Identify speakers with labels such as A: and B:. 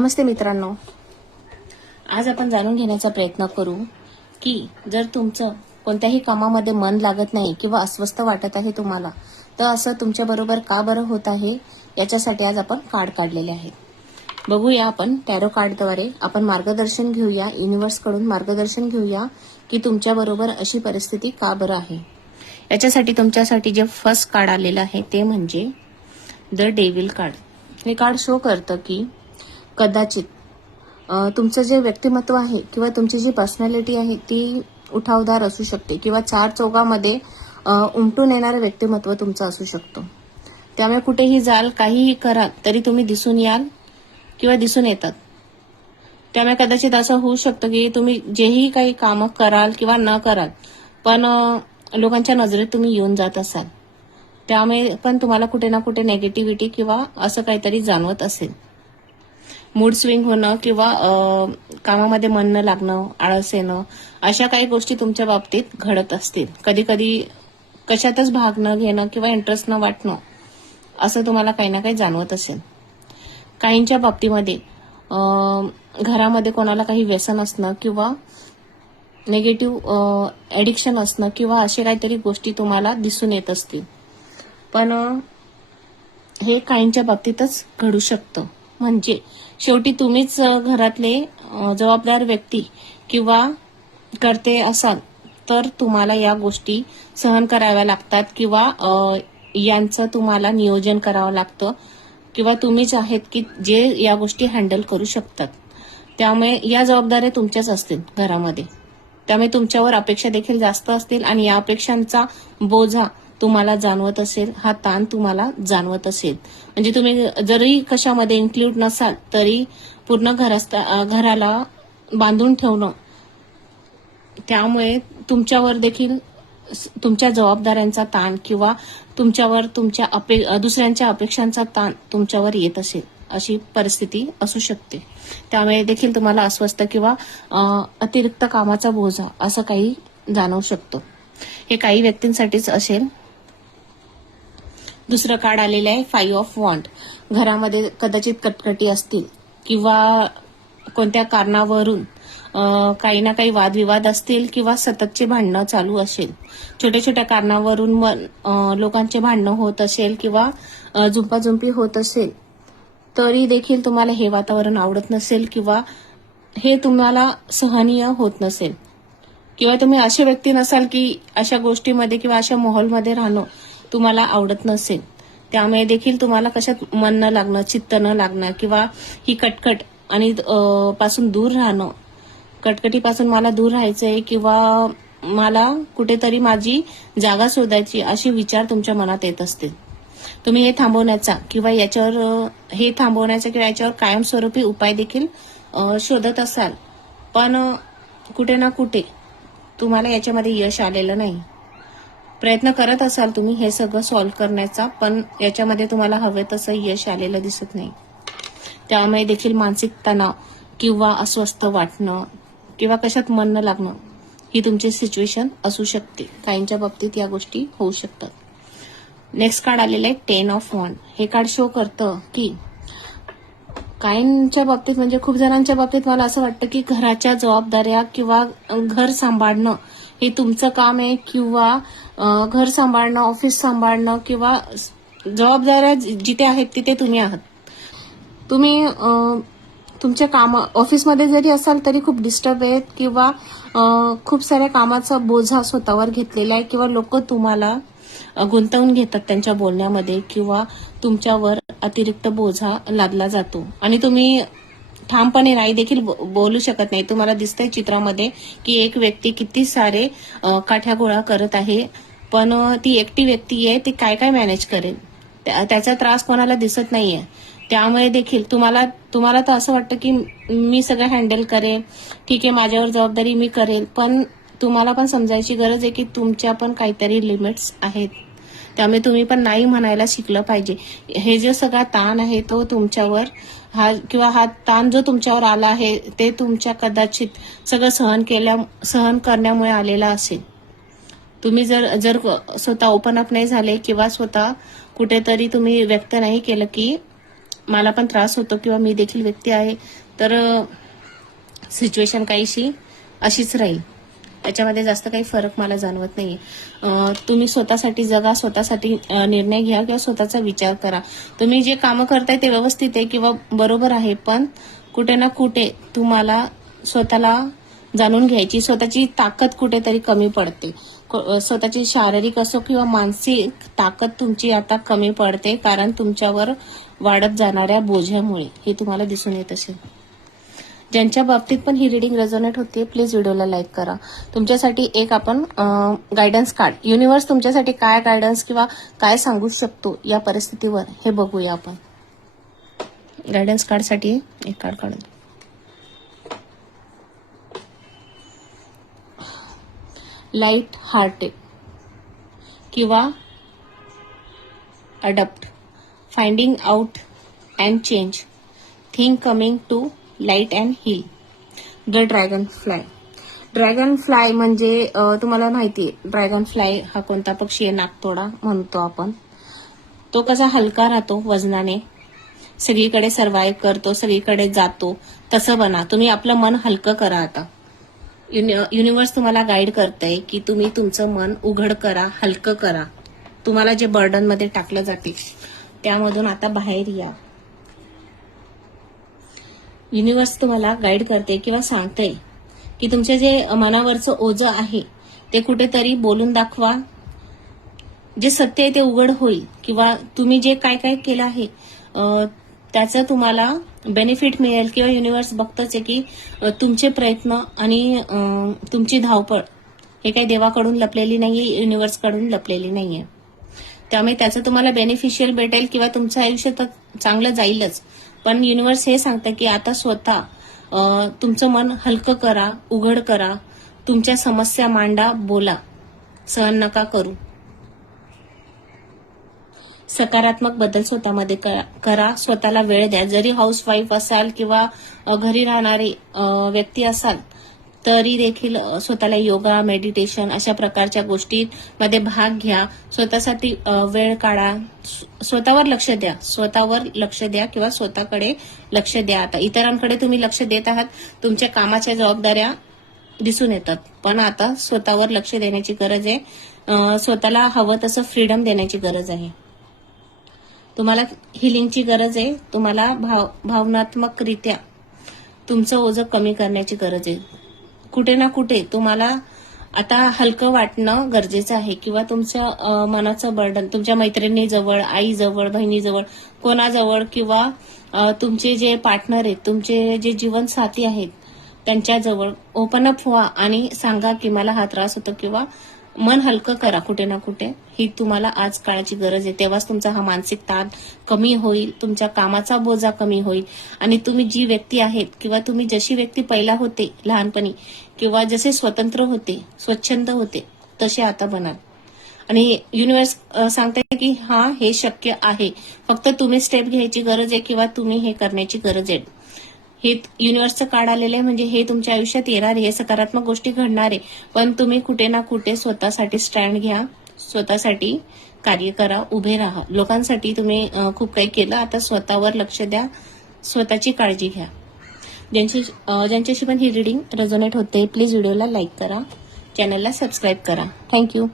A: नमस्ते मित्रांनो. आज आपण जाणून घेण्याचा प्रयत्न करू की जर तुमचं कोणत्याही कामामध्ये मन लागत नाही किंवा अस्वस्थ वाटत आहे तुम्हाला तर असं तुमच्या बरोबर का बरं होत आहे याच्यासाठी आज आपण कार्ड काढलेले आहे. बघूया आपण टॅरो कार्डद्वारे आपण मार्गदर्शन घेऊया युनिव्हर्सकडून मार्गदर्शन घेऊया की तुमच्या बरोबर अशी परिस्थिती का बरं आहे. याच्यासाठी तुमच्यासाठी जे फर्स्ट कार्ड आलेलं आहे ते म्हणजे द डेविल कार्ड हे कार्ड शो करतं की कदाचित तुमचं जे व्यक्तिमत्व आहे किंवा तुमची जी पर्सनॅलिटी आहे ती उठावदार असू शकते किंवा चार चौकामध्ये उमटून येणारं व्यक्तिमत्व तुमचं असू शकतो. त्यामुळे कुठेही जाल काहीही कराल तरी तुम्ही दिसून याल किंवा दिसून येतात. त्यामुळे कदाचित असं होऊ शकतं की तुम्ही जेही काही कामं कराल किंवा न कराल पण लोकांच्या नजरेत तुम्ही येऊन जात असाल. त्यामुळे पण तुम्हाला कुठे ना कुठे नेगेटिव्हिटी किंवा असं काहीतरी जाणवत असेल. मूड स्विंग होणं किंवा कामामध्ये मन न लागणं आळस येणं अशा काही गोष्टी तुमच्या बाबतीत घडत असतील. कधी कधी कशातच भाग न घेणं किंवा इंटरेस्ट न वाटणं असं तुम्हाला काही ना काही जाणवत असेल. काहींच्या बाबतीमध्ये घरामध्ये कोणाला काही व्यसन असणं किंवा निगेटिव्ह ॲडिक्शन असणं किंवा असे काहीतरी गोष्टी तुम्हाला दिसून येत असतील. पण हे काहींच्या बाबतीतच घडू शकतं. म्हणजे शेवटी तुम्हीच घरातले जबाबदार व्यक्ती किंवा करते असाल तर तुम्हाला या गोष्टी सहन कराव्या लागतात किंवा यांचं तुम्हाला नियोजन करावं लागतं किंवा तुम्हीच आहेत की जे या गोष्टी हँडल करू शकतात. त्यामुळे या जबाबदाऱ्या तुमच्याच असतील घरामध्ये. त्यामुळे तुमच्यावर अपेक्षा देखील जास्त असतील आणि या अपेक्षांचा बोजा तुम्हाला जाणवत असेल हा ताण तुम्हाला जाणवत असेल. म्हणजे तुम्ही जरी कशामध्ये इन्क्लूड नसाल तरी पूर्ण घरस्था घराला बांधून ठेवणं त्यामुळे तुमच्यावर देखील तुमच्या जबाबदाऱ्यांचा ताण किंवा तुमच्यावर तुमच्या अपे दुसऱ्यांच्या अपेक्षांचा ताण तुमच्यावर येत असेल अशी परिस्थिती असू शकते. त्यामुळे देखील तुम्हाला अस्वस्थ किंवा अतिरिक्त कामाचा बोजा असं काही जाणवू शकतो. हे काही व्यक्तींसाठीच असेल दुसरं कार्ड आलेलं आहे फाईव्ह ऑफ वॉन्ट घरामध्ये कदाचित कटकटी असतील किंवा कोणत्या कारणावरून काही ना काही वादविवाद असतील किंवा सततचे भांडणं चालू असेल. छोट्या छोट्या कारणावरून मन लोकांचे भांडणं होत असेल किंवा झुंपाझुंपी होत असेल तरी देखील तुम्हाला हे वातावरण आवडत नसेल किंवा हे तुम्हाला सहनीय होत नसेल. किंवा तुम्ही असे व्यक्ती नसाल की अशा गोष्टीमध्ये किंवा अशा माहोलमध्ये राहणं तुम्हाला आवडत नसेल त्यामुळे देखील तुम्हाला कशात मन न लागणं चित्त न लागणं किंवा ही कटकट आणि पासून दूर राहणं. कटकटीपासून मला दूर राहायचंय किंवा मला कुठेतरी माझी जागा शोधायची अशी विचार तुमच्या मनात येत असतील. तुम्ही हे थांबवण्याचा किंवा याच्यावर हे थांबवण्याचा किंवा याच्यावर कायमस्वरूपी उपाय देखील शोधत असाल. पण कुठे ना कुठे तुम्हाला याच्यामध्ये यश आलेलं नाही. प्रयत्न करत असाल तुम्ही हे सगळं सॉल्व्ह करण्याचा पण याच्यामध्ये तुम्हाला हवे तसं यश आलेलं दिसत नाही. त्यामुळे देखील मानसिक तणाव किंवा अस्वस्थ वाटणं किंवा कशात मन न लागणं ही तुमची सिच्युएशन असू शकते. काहींच्या बाबतीत या गोष्टी होऊ शकतात. नेक्स्ट कार्ड आलेलं आहे टेन ऑफ वन हे कार्ड शो करतं की काहींच्या बाबतीत म्हणजे खूप जणांच्या बाबतीत मला असं वाटतं की घराच्या जबाबदाऱ्या किंवा घर सांभाळणं हे तुमचं काम आहे किंवा घर सांभाळणं ऑफिस सांभाळणं किंवा जबाबदाऱ्या जि- जिथे आहेत तिथे तुम्ही आहात. तुम्ही तुमच्या काम ऑफिसमध्ये जरी असाल तरी खूप डिस्टर्ब आहेत किंवा खूप साऱ्या कामाचा बोझा स्वतःवर घेतलेला आहे किंवा लोक तुम्हाला गुंतवून घेतात त्यांच्या बोलण्यामध्ये किंवा तुमच्यावर अतिरिक्त बोझा लादला जातो. आणि तुम्ही ठामपणे नाही देखील बोलू शकत नाही. तुम्हाला दिसतंय चित्रामध्ये की एक व्यक्ती किती सारे काठ्या गोळा करत आहे. पण ती एकटी व्यक्ती आहे ती काय काय मॅनेज करेल? त्या- त्याचा त्रास कोणाला दिसत नाहीये. त्यामुळे देखील तुम्हाला तुम्हाला तर असं वाटतं की मी सगळं हँडल करेन ठीक आहे माझ्यावर जबाबदारी मी करेल पण तुम्हाला पण समजायची गरज आहे की तुमच्या पण काहीतरी लिमिट्स आहेत. त्यामुळे तुम्ही पण नाही म्हणायला शिकलं पाहिजे. हे जो सगळा ताण आहे तो तुमच्यावर हा किंवा हा ताण जो तुमच्यावर आला आहे ते तुमच्या कदाचित सगळं सहन केल्या सहन करण्यामुळे आलेला असेल. तुम्ही जर जर स्वतः ओपन अप नाही झाले किंवा स्वतः कुठेतरी तुम्ही व्यक्त नाही केलं की मला पण त्रास होतो किंवा मी देखील व्यक्ती आहे तर सिच्युएशन काहीशी अशीच राहील. त्याच्यामध्ये जास्त काही फरक मला जाणवत नाही तुम्ही स्वतःसाठी जगा स्वतःसाठी निर्णय घ्या किंवा स्वतःचा विचार करा. तुम्ही जे कामं करताय ते व्यवस्थित आहे किंवा बरोबर आहे पण कुठे ना कुठे तुम्हाला स्वतःला जाणून घ्यायची स्वतःची ताकद कुठेतरी कमी पडते. स्वतःची शारीरिक असो किंवा मानसिक ताकद तुमची आता कमी पडते कारण तुमच्यावर वाढत जाणाऱ्या बोझ्यामुळे हे तुम्हाला दिसून येत असेल. ज्यांच्या बाबतीत पण ही रिडिंग रेझोनेट होते प्लीज व्हिडिओला लाईक करा. तुमच्यासाठी एक आपण गायडन्स कार्ड युनिव्हर्स तुमच्यासाठी काय गायडन्स किंवा काय सांगू शकतो या परिस्थितीवर हे बघूया आपण. गायडन्स कार्डसाठी एक कार्ड काढून लाइट हार्टेड किंवा adapt. Finding out and change thing coming to light and heal the dragonfly dragonfly म्हणजे तुम्हाला माहिती आहे ड्रॅगन फ्लाय हा कोणता पक्षी आहे? नागतोडा म्हणतो आपण. तो कसा हलका राहतो वजनाने. सगळीकडे सर्वाईव्ह करतो सगळीकडे जातो. तसं बना. तुम्ही आपलं मन हलकं करा आता. युनि- युनिव्हर्स तुम्हाला गाईड करतंय की तुम्ही तुमचं मन उघड करा हलकं करा. तुम्हाला जे बर्डनमध्ये टाकलं जाते त्यामधून आता बाहेर या. युनिव्हर्स तुम्हाला गाईड करते किंवा सांगते की तुमचे जे मनावरचं ओझं आहे ते कुठेतरी बोलून दाखवा. जे सत्य आहे ते उघड होईल किंवा तुम्ही जे काय काय केलं आहे त्याचं तुम्हाला बेनिफिट मिळेल किंवा युनिव्हर्स बघतच आहे की तुमचे प्रयत्न आणि तुमची धावपळ हे काही देवाकडून लपलेली नाहीये युनिव्हर्सकडून लपलेली नाहीये. त्यामुळे त्याचं तुम्हाला बेनिफिशियल भेटेल किंवा तुमचं आयुष्य तर चांगलं जाईलच. पण युनिव्हर्स हे सांगतं की आता स्वतः तुमचं मन हलकं करा उघड करा तुमच्या समस्या मांडा बोला. सहन नका करू. सकारात्मक बदल स्वतःमध्ये करा- करा. स्वतःला वेळ द्या. जरी हाऊसवाईफ असाल किंवा घरी राहणारी व्यक्ती असाल तरी देखील स्वतःला योगा मेडिटेशन अशा प्रकारच्या गोष्टींमध्ये भाग घ्या. स्वतःसाठी वेळ काढा. स्वतःवर लक्ष द्या. स्वतःवर लक्ष द्या किंवा स्वतःकडे लक्ष द्या. आता इतरांकडे तुम्ही लक्ष देत आहात तुमच्या कामाच्या जबाबदाऱ्या दिसून येतात. पण आता स्वतःवर लक्ष देण्याची गरज आहे. स्वतःला हवं तसं फ्रीडम देण्याची गरज आहे. तुम्हाला हिलिंगची गरज आहे तुम्हाला भाव भावनात्मकरित्या तुमचं ओझं कमी करण्याची गरज आहे. कुठे ना कुठे तुम्हाला आता हलकं वाटणं गरजेचं आहे किंवा तुमच्या मनाचं बर्डन तुमच्या मैत्रिणीजवळ आईजवळ बहिणीजवळ कोणाजवळ किंवा तुमचे जे पार्टनर आहेत तुमचे जे जीवनसाथी आहेत त्यांच्याजवळ ओपन अप व्हा आणि सांगा की मला हा त्रास होतो किंवा मन हलकं करा कुठे ना कुठे. ही तुम्हाला आज काळाची गरज आहे. तेव्हाच तुमचा हा मानसिक ताण कमी होईल तुमच्या कामाचा बोजा कमी होईल. आणि तुम्ही जी व्यक्ती आहेत किंवा तुम्ही जशी व्यक्ती पहिला होते लहानपणी किंवा जसे स्वतंत्र होते स्वच्छंद होते तसे आता बनाल. आणि युनिव्हर्स सांगताय की हा हे शक्य आहे. फक्त तुम्ही स्टेप घ्यायची गरज आहे किंवा तुम्ही हे करण्याची गरज आहे. हे युनिव्हर्सचं कार्ड आलेलं आहे. म्हणजे हे तुमच्या आयुष्यात येणार आहे. हे सकारात्मक गोष्टी घडणार आहे. पण तुम्ही कुठे ना कुठे स्वतःसाठी स्टँड घ्या. स्वतःसाठी कार्य करा. उभे राहा. लोकांसाठी तुम्ही खूप काही केलं. आता स्वतःवर लक्ष द्या. स्वतःची काळजी घ्या. ज्यांची ज्यांच्याशी पण ही रिडिंग रेझोनेट होते प्लीज व्हिडिओला लाईक करा. चॅनलला सबस्क्राईब करा. थँक्यू